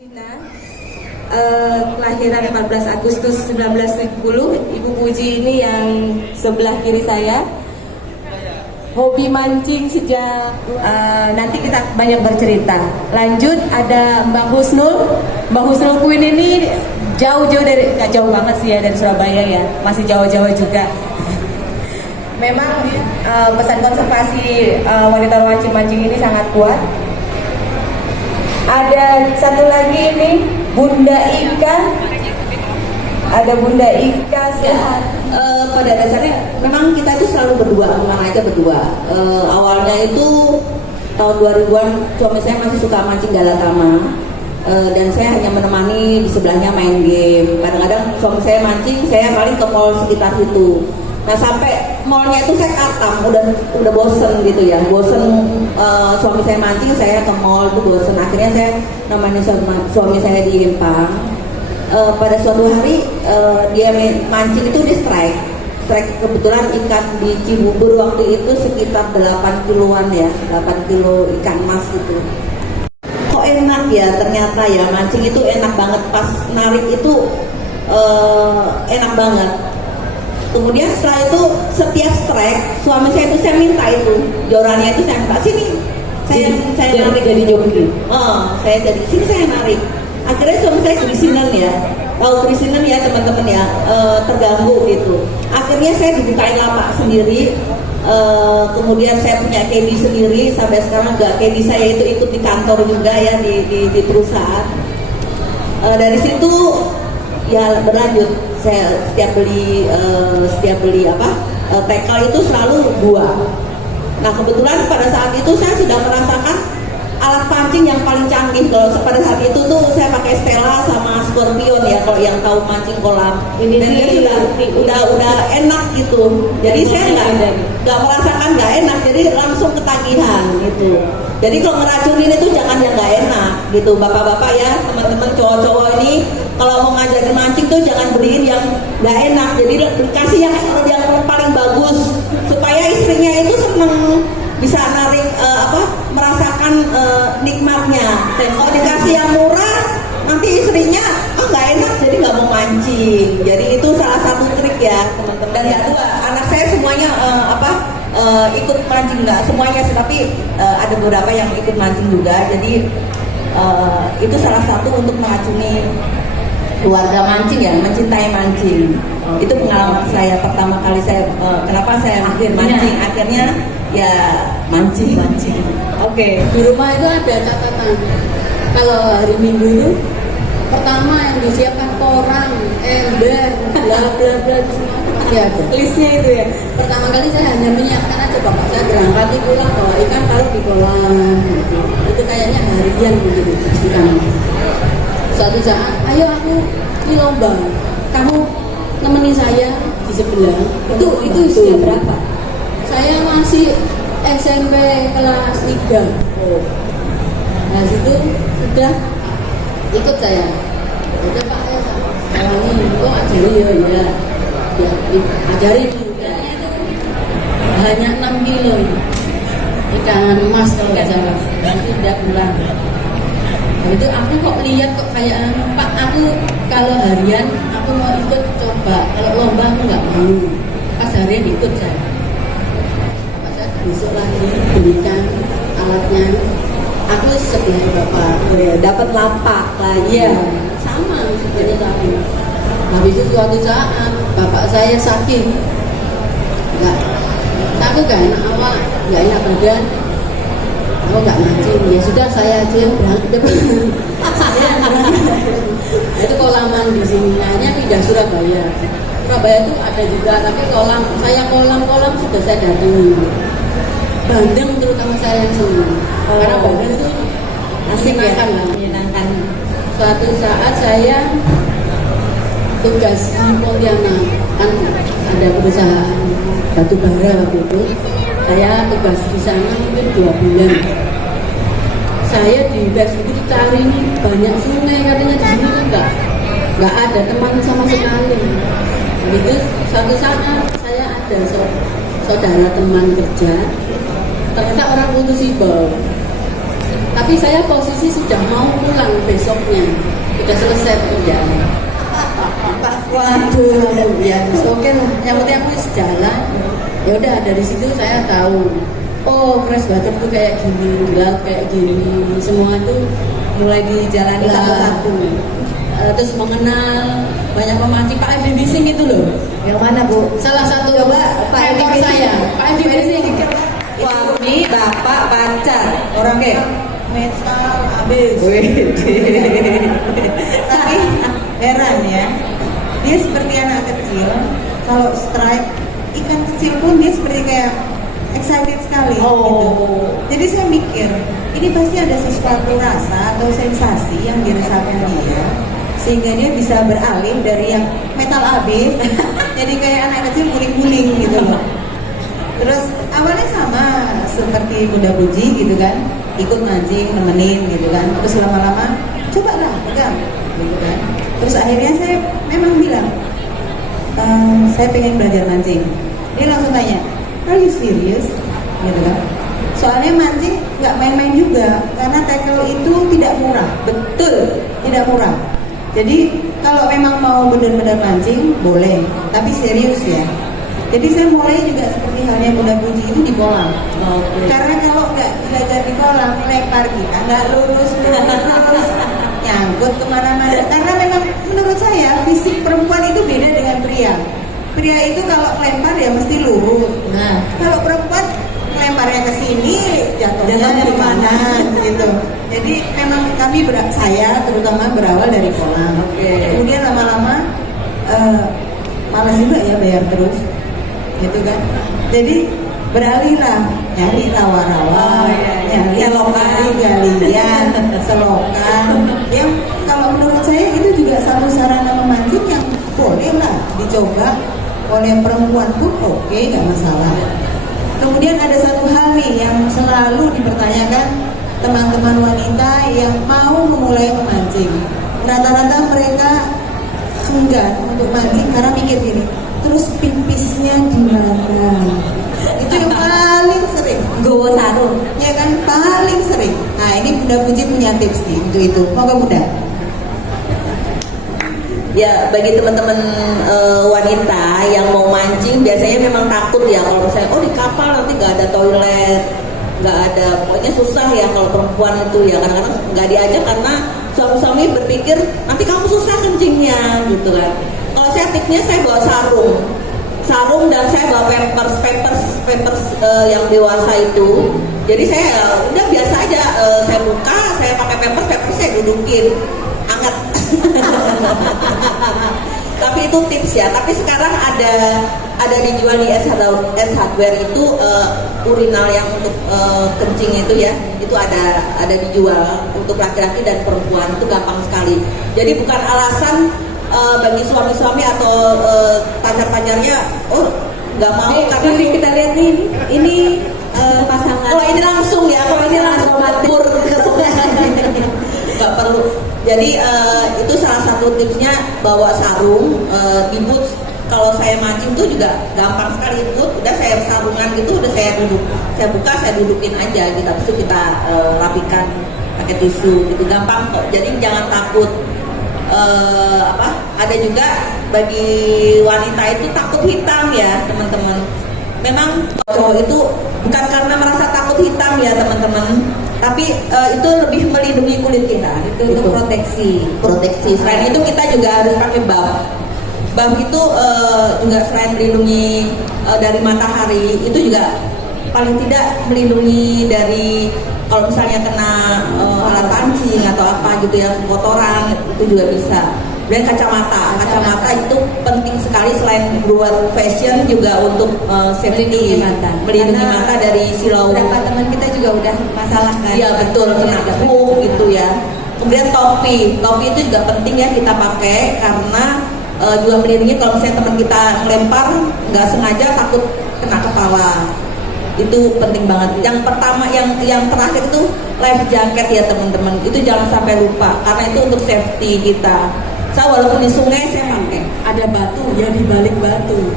Dina, kelahiran 14 Agustus 1970. Ibu Puji ini yang sebelah kiri saya. Hobi mancing sejak nanti kita banyak bercerita. Lanjut ada Mbak Husnul. Mbak Husnul Queen ini jauh-jauh dari, nggak jauh banget sih ya dari Surabaya ya, masih Jawa-Jawa juga. Memang pesan konservasi wanita mancing-mancing ini sangat kuat. Ada satu lagi ini Bunda Ika. Ada Bunda Ika sehat. Pada dasarnya memang kita itu selalu berdua, kemana aja berdua. Awalnya itu tahun 2000-an suami saya masih suka mancing galatama, dan saya hanya menemani di sebelahnya main game. Kadang-kadang suami saya mancing, saya paling ke mall sekitar situ. Nah sampai mallnya itu saya katam, udah bosen gitu ya, suami saya mancing, saya ke mall itu bosen. Akhirnya saya namanya suami saya di Empang. Pada suatu hari dia mancing itu di strike kebetulan ikan di Cibubur waktu itu sekitar 8 kiloan ya, 8 kilo ikan mas gitu. Kok enak ya ternyata ya, mancing itu enak banget, pas narik itu enak banget. Kemudian setelah itu setiap strike suami saya itu saya minta itu jorannya itu saya minta sini, saya narik jadi joki. Saya jadi sini saya narik. Akhirnya suami saya krisinan ya, tahu krisinan ya teman-teman ya, terganggu gitu. Akhirnya saya dibukain lapak sendiri. Kemudian saya punya caddy sendiri, sampai sekarang juga caddy saya itu ikut di kantor juga ya di perusahaan. Dari situ ya berlanjut, saya setiap beli tackle itu selalu 2. Nah kebetulan pada saat itu saya sudah merasakan alat pancing yang paling canggih. Kalau pada saat itu tuh saya pakai Stella sama Scorpion ya, kalau yang tahu mancing kolam. Dan dia udah enak gitu. Jadi saya nggak merasakan nggak enak, jadi langsung ketagihan gitu. Jadi kalau ngeracunin itu jangan yang nggak enak gitu, bapak-bapak ya, teman-teman cowok-cowok ini kalau mau ngajarin mancing tuh jangan beliin yang nggak enak. Jadi dikasih yang paling bagus supaya istrinya itu seneng, bisa narik merasakan nikmatnya. Kalau dikasih yang murah nanti istrinya nggak enak, jadi nggak mau mancing. Jadi itu salah satu trik ya teman-teman. Dan yang kedua, anak saya semuanya ikut mancing, nggak semuanya sih, tapi ada beberapa yang ikut mancing juga. Jadi itu salah satu untuk meracuni keluarga mancing ya, mencintai mancing. Itu pengalaman saya pertama kali saya kenapa saya mancing, akhirnya ya mancing. Oke. Di rumah itu ada catatan. Kalau hari Minggu itu pertama yang disiapkan koran, ember, bla bla bla, semua pasti ada. Listnya itu ya. Pertama kali saya hanya menyiapkan aja, bapak saya berangkat pulang bawa ikan taruh di kolam. Gitu. Itu kayaknya harian begitu ikan. Suatu saat, ayo aku ini lomba, kamu nemenin saya di sebelah. Itu usia berapa? Saya masih SMP kelas 3. Nah situ sudah ikut saya. Udah pak, saya ini kok ajari ya ajari hanya 6 kilo ikan emas kalau nggak salah, nanti tidak pulang. Nah, itu aku kok lihat kok kayak pak, aku kalau harian aku mau ikut coba, kalau lomba aku nggak mau. Pas harian ikut saya. Pas saya besok lagi belikan alatnya, aku sebelah bapak. Ya, dapat lapak lagi. Iya, sama seperti tadi. Habis itu suatu saat bapak saya sakit, aku gak enak awak, gak enak badan. Aku nggak mancing, ya sudah saya aja yang berangkat. Saya itu kolaman di sini, hanya pindah Surabaya. Surabaya itu ada juga, tapi kolam sudah saya datangi. Bandeng terutama saya yang senang, karena Bandeng itu asik ya, menyenangkan. Suatu saat saya tugas di Pontianak, kan ada perusahaan batu bara waktu itu. Saya tugas di sana mungkin 2 bulan. Saya di Facebook itu cari ini banyak sungai, katanya di sini kan nggak ada teman sama sekali. Itu suatu saat saya ada saudara teman kerja, ternyata orang putus ibau. Tapi saya posisi sudah mau pulang besoknya, sudah selesai pekerjaan. Waduh, ya oke lah. Yang penting aku jalan. Ya udah dari situ saya tahu. Oh, fresh water tuh kayak gini, gelap kayak gini. Semua itu mulai dijalani satu-satu. Terus mengenal banyak pemancing Pak Edi Bising itu loh. Yang mana Bu? Salah satu Coba Pak Edi mentor Bising. saya, Pak Edi Bising. Wah, ini bapak pacar Orangnya mental habis. Tapi heran ya, dia seperti anak kecil. Kalau strike ikan kecil pun dia seperti kayak excited sekali. Gitu. Jadi saya mikir ini pasti ada sesuatu rasa atau sensasi yang dirasakan dia, sehingga dia bisa beralih dari yang metal habis jadi kayak anak kecil guling-guling gitu loh. Terus awalnya sama seperti Bunda Puji gitu kan, ikut mancing, nemenin gitu kan. Terus lama-lama coba lah pegang gitu kan. Terus akhirnya saya memang bilang saya pengen belajar mancing. Dia langsung tanya, are you serious? Gitu kan. Soalnya mancing nggak main-main juga, karena tackle itu tidak murah. Betul, tidak murah. Jadi kalau memang mau benar-benar mancing boleh, tapi serius ya. Jadi saya mulai juga seperti halnya Bunda Puji itu di kolam. Karena kalau nggak belajar di kolam, lempar kita nggak lurus, nyangkut kemana-mana. Karena memang menurut saya fisik perempuan itu beda dengan pria. Pria itu kalau lempar ya mesti lurus. Nah, kalau perempuan lemparnya ke sini, jatuhnya di mana gitu. Jadi memang saya terutama berawal dari kolam. Kemudian lama-lama malas juga ya bayar terus, gitu kan. Jadi beralihlah nyari rawa-rawa, nyari selokan, galian, selokan. Yang kalau menurut saya itu juga satu sarana memancing yang boleh lah dicoba oleh perempuan pun oke, nggak masalah. Kemudian ada satu hal nih yang selalu dipertanyakan teman-teman wanita yang mau memulai memancing. Rata-rata mereka enggan untuk mancing karena mikir gini, terus pipisnya di mana? Itu yang paling sering. Gowo sarung. Ya kan, paling sering. Nah ini Bunda Puji punya tips nih untuk itu. Moga Bunda. Ya, bagi teman-teman wanita yang mau mancing biasanya memang takut ya kalau misalnya di kapal nanti nggak ada toilet, nggak ada, pokoknya susah ya kalau perempuan itu ya, kadang-kadang nggak diajak karena suami-suami berpikir nanti kamu susah kencingnya gitu kan. Kalau saya tipsnya saya bawa sarung dan saya bawa pampers yang dewasa itu. Jadi saya udah biasa aja, saya buka, saya pakai pampers saya dudukin hangat. Tapi itu tips ya. Tapi sekarang ada dijual di S Hardware itu urinal yang untuk kencing itu ya, itu ada dijual untuk laki-laki dan perempuan, itu gampang sekali. Jadi bukan alasan bagi suami-suami atau pacar-pacarnya nggak mau karena kita lihat nih ini pasangan. Oh ini langsung ya, kalau ini langsung matur ke nggak perlu. Jadi itu salah satu tipsnya, bawa sarung di boots. Kalau saya mancing tuh juga gampang sekali, boot udah saya sarungan gitu, udah saya buka, saya dudukin aja gitu, habis itu kita rapikan pakai tisu gitu, gampang kok. Jadi jangan takut. Ada juga bagi wanita itu takut hitam ya teman-teman. Memang cowok itu bukan karena merasa takut hitam ya teman-teman, tapi itu lebih melindungi kulit kita, itu untuk proteksi. Selain itu kita juga harus pakai buff. Buff itu juga selain melindungi dari matahari, itu juga paling tidak melindungi dari kalau misalnya kena alat pancing atau apa gitu ya, kotoran, itu juga bisa. Dan kacamata itu penting sekali, selain buat fashion juga untuk safety, melindungi mata dari silau. Beberapa teman kita juga udah masalah kan? Iya betul, kena hook gitu ya. Kemudian topi itu juga penting ya kita pakai, karena juga melindungi kalau misalnya teman kita melempar nggak sengaja takut kena kepala. Itu penting banget. Yang pertama, yang terakhir itu life jacket ya teman-teman. Itu jangan sampai lupa, karena itu untuk safety kita. Saya walaupun di sungai saya pakai. Ada batu ya, di balik batu.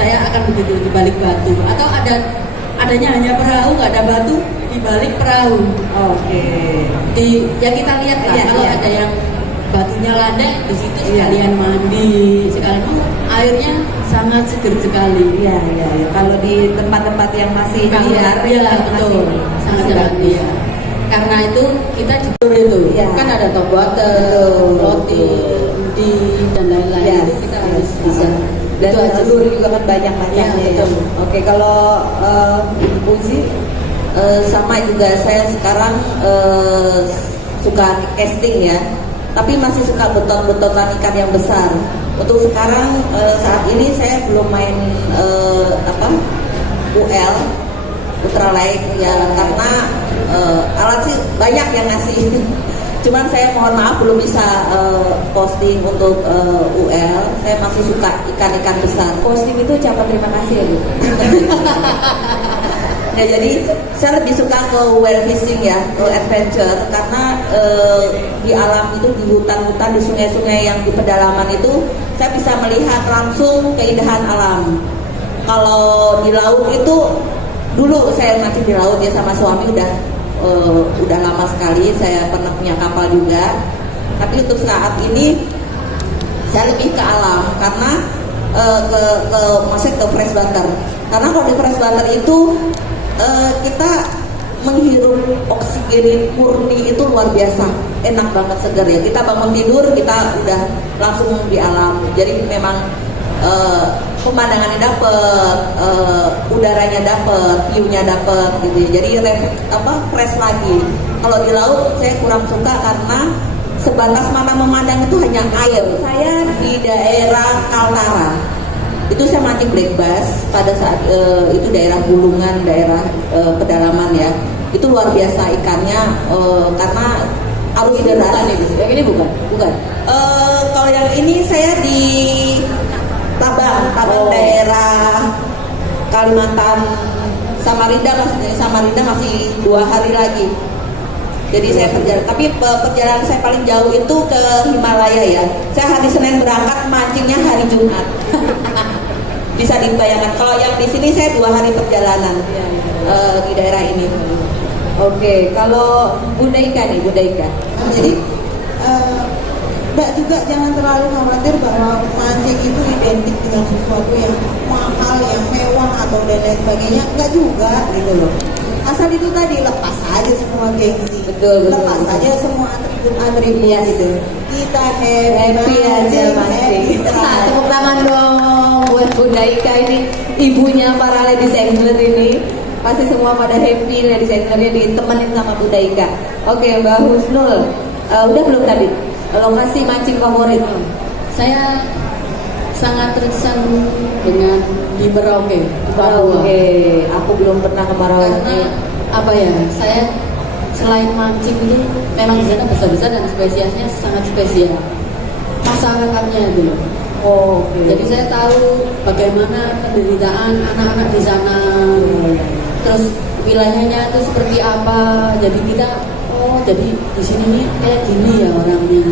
Saya akan begitu, di balik batu. Atau adanya hanya perahu nggak ada batu, di balik perahu. Oke. Di yang kita lihat lah, Iya, kalau iya. ada yang batunya landai di situ Iya. sekalian mandi, sekalian airnya sangat seger sekali. Iya, iya, iya. Kalau di tempat-tempat yang masih liar, Iya, betul. Sangat liar. Karena itu kita jujur itu, Iya. kan ada top water, Betul, roti, betul. di dan lain-lain. Yes, Itu kita yes. harus bisa. Dan Itu aja. telur juga kan banyak macamnya. Iya, Ya, betul. Oke, kalau Ibu Puji, Sama juga saya sekarang suka casting ya, tapi masih suka beton-betonan ikan yang besar. Untuk sekarang saat ini saya belum main UL ultralight ya, karena alat sih banyak yang ngasih. Cuman saya mohon maaf belum bisa posting untuk UL. Saya masih suka ikan-ikan besar. posting itu ucapan terima kasih ya Bu. Ya, jadi saya lebih suka ke whale fishing ya, ke adventure, karena di alam itu, di hutan-hutan, di sungai-sungai yang di pedalaman itu saya bisa melihat langsung keindahan alam. Kalau di laut itu dulu saya mancing di laut ya sama suami, udah lama sekali saya pernah punya kapal juga. Tapi untuk saat ini saya lebih ke alam, karena maksudnya ke freshwater. Karena kalau di freshwater itu kita menghirup oksigen murni itu luar biasa, enak banget, segar ya. Kita bangun tidur kita udah langsung di alam. Jadi memang pemandangannya dapet, udaranya dapet, view-nya dapet gitu. Jadi fresh lagi. Kalau di laut saya kurang suka karena sebatas mata memandang itu hanya air. Saya di daerah Kaltara. Itu saya mancing black bass pada saat itu daerah Bulungan, daerah pedalaman ya. Itu luar biasa ikannya karena arus deras. Yang ini bukan. Kalau yang ini saya di Tabang daerah Kalimantan, Samarinda masih 2 hari lagi. Jadi saya perjalanan, tapi perjalanan saya paling jauh itu ke Himalaya ya. Saya hari Senin berangkat, mancingnya hari Jumat. Bisa dibayangkan. Kalau yang di sini saya 2 hari perjalanan di daerah ini. Oke, kalau Bunda Ika nih, Bunda Ika. Jadi Mbak juga jangan terlalu khawatir bahwa mancing itu identik dengan sesuatu yang mahal, yang mewah atau dan lain sebagainya. Enggak juga gitu loh. Asal itu tadi lepas aja semua gengsi, Betul. lepas aja semua atribut Yes. gitu. Kita Happy aja mancing. Tepuk tangan dong buat Bunda Ika ini, ibunya para ladies angler ini. Pasti semua pada happy ladies anglernya ditemenin sama Bunda Ika. Oke, Mbak Husnul, udah belum tadi? Lokasi mancing favorit? Saya sangat terkesan dengan di Merauke, di Papua. Oke, aku belum pernah ke Merauke. Karena apa ya, saya selain mancing itu memang di sana besar-besar dan spesiesnya sangat spesial. Masyarakatnya itu loh. Oke. Jadi saya tahu bagaimana penderitaan anak-anak di sana. Terus wilayahnya itu seperti apa. Jadi kita jadi di sini kayak gini ya orangnya.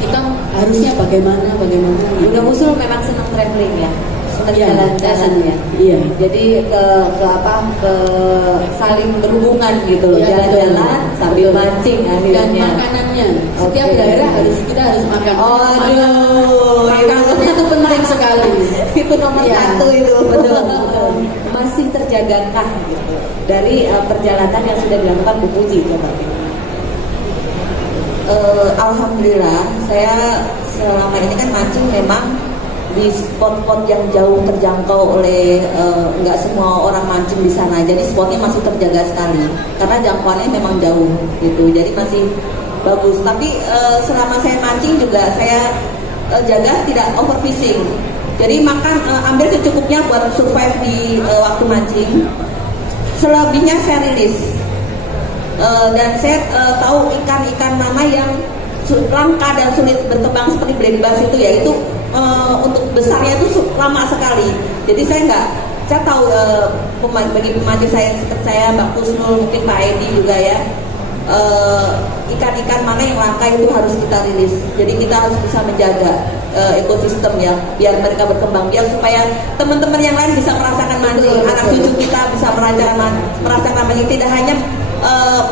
Kita harusnya bagaimana. Bunda Musul memang senang traveling ya, senang Iya, jalan-jalan ya. Iya. Jadi ke saling berhubungan gitu loh, Iya, jalan-jalan betul. sambil Betul. mancing Dan akhirnya. makanannya, setiap Oke. daerah kita harus makan. Oh, aduh, Makanannya itu penting sekali. itu nomor Iya. 1 itu. Betul. Masih terjagakah gitu dari perjalanan yang sudah dilakukan Bu Puji coba? Alhamdulillah saya selama ini kan mancing memang di spot-spot yang jauh terjangkau oleh nggak semua orang mancing di sana, jadi spotnya masih terjaga sekali karena jangkauannya memang jauh gitu, jadi masih bagus. Tapi selama saya mancing juga saya jaga tidak overfishing, jadi ambil secukupnya buat survive di waktu mancing, selebihnya saya rilis. Dan saya tahu ikan-ikan mana yang langka dan sulit berkembang seperti black bass itu ya, itu untuk besarnya itu lama sekali. Jadi saya tahu bagi pemancing saya seperti saya, Mbak Kusnul, mungkin Pak Edi juga ya, ikan-ikan mana yang langka itu harus kita rilis. Jadi kita harus bisa menjaga ekosistem ya, biar mereka berkembang, biar supaya teman-teman yang lain bisa merasakan mancing, anak cucu kita bisa merasakan mancing, tidak hanya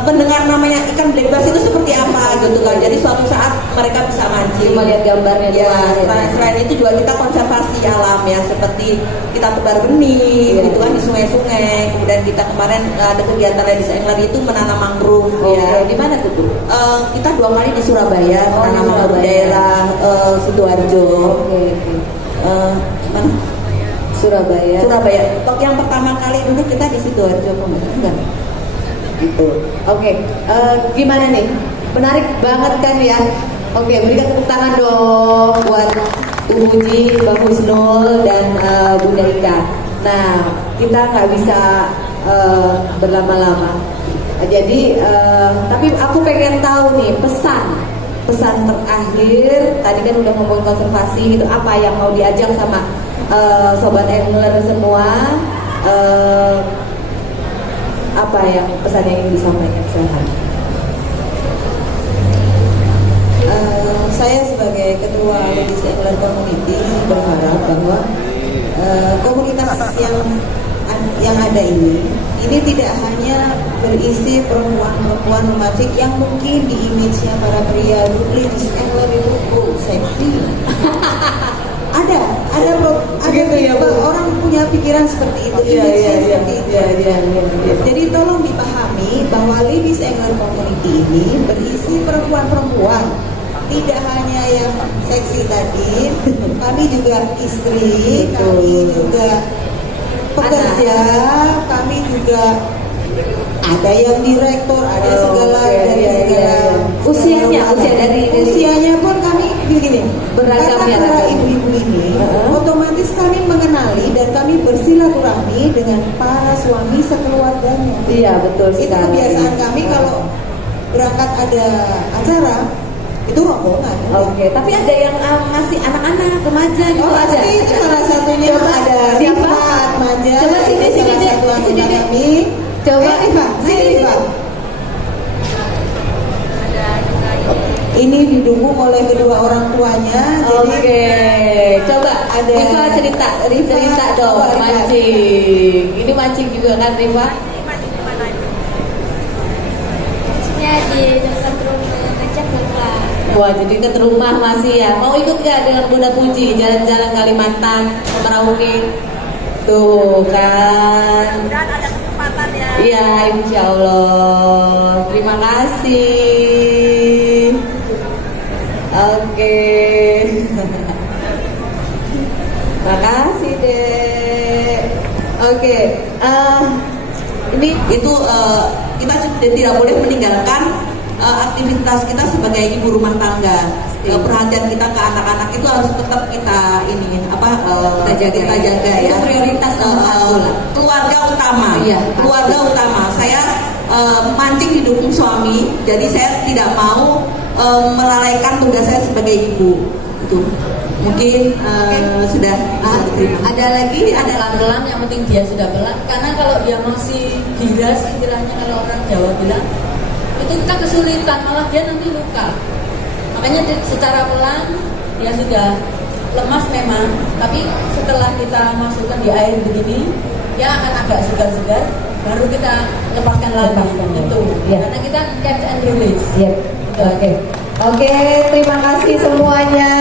mendengar namanya ikan black bass itu seperti apa gitu kan. Jadi suatu saat mereka bisa mancing. Cuma lihat gambarnya Ya, doang. selain itu juga kita konservasi alam ya, seperti kita tebar benih Iya. gitu kan di sungai-sungai. Kemudian kita kemarin ada kegiatan Ladies Angler itu menanam mangrove Oke, ya. di mana tuh Bu? Kita 2 kali di Surabaya Oh, menanam di mangrove Surabaya. daerah Sidoarjo. Oke. Mana? Surabaya. Surabaya. Yang pertama kali dulu kita di Sidoarjo, enggak? Gitu. Oke, gimana nih? Menarik banget kan ya? Oke, berikan tepuk tangan dong buat Bu Muji, Bang Husnul, dan Bunda Ika. Nah, kita nggak bisa berlama-lama. Jadi, tapi aku pengen tahu nih pesan terakhir. Tadi kan udah ngomongin konservasi gitu. Apa yang mau diajak sama sobat angler semua? Apa yang pesan yang ingin disampaikan silahkan. Saya sebagai ketua Ladies Angler Community berharap bahwa komunitas yang ada ini tidak hanya berisi perempuan-perempuan memancing yang mungkin di image-nya para pria Ladies Angler itu seksi. ada Begitu ya, Bu? orang punya pikiran seperti itu, image-nya seperti itu. Jadi tolong dipahami bahwa Ladies Angler Community ini berisi perempuan-perempuan, tidak hanya yang seksi tadi. Kami juga istri, kami juga pekerja, kami juga ada yang direktur, ada segala dari segala usianya pun kami begini. Beragam ya, Karena ragam. ibu-ibu ini otomatis kami mengenali dan kami bersilaturahmi dengan para suami sekeluarganya. Iya, betul Itu sekali. kebiasaan kami kalau berangkat ada acara itu rombongan. Oke, tapi ada yang masih anak-anak, remaja gitu Oh, ada. pasti itu salah satunya Coba, ada siapa? Rifa Atmaja. Coba sini, itu sini, salah Dek. satu Sini, anggota Dek. kami. Coba. Rifa, sini Rifa. Ini didukung oleh kedua orang tuanya. Oke, coba ada Rifa cerita dong coba, Rifa. mancing. Ini mancing juga kan Rifa? di dekat rumah ngajak bapak. Wah, jadi dekat rumah masih ya. Mau ikut gak dengan Bunda Puji jalan-jalan Kalimantan, Merauke? Tuh kan. Dan ada kesempatan ya. Iya, insya Allah. Terima kasih. Oke. Makasih deh. Oke. Ini itu kita tidak boleh meninggalkan aktivitas kita sebagai ibu rumah tangga. Perhatian kita ke anak-anak itu harus tetap kita kita jaga ya. Itu prioritas nomor satu lah. Keluarga utama. Iya, Keluarga utama. Saya mancing didukung suami, jadi saya tidak mau melalaikan tugas saya sebagai ibu. Itu mungkin sudah bisa diterima. Ada lagi, ada pelan-pelan, yang penting dia sudah pelan. Karena kalau dia masih giras, istilahnya kalau orang Jawa bilang, itu kita kesulitan, malah dia nanti luka. Makanya secara pelan dia sudah lemas memang, tapi setelah kita masukkan di air begini, dia akan agak segar-segar, baru kita lepaskan lagi. Itu, Ya. karena kita catch and release. Oke. Oke, terima kasih semuanya.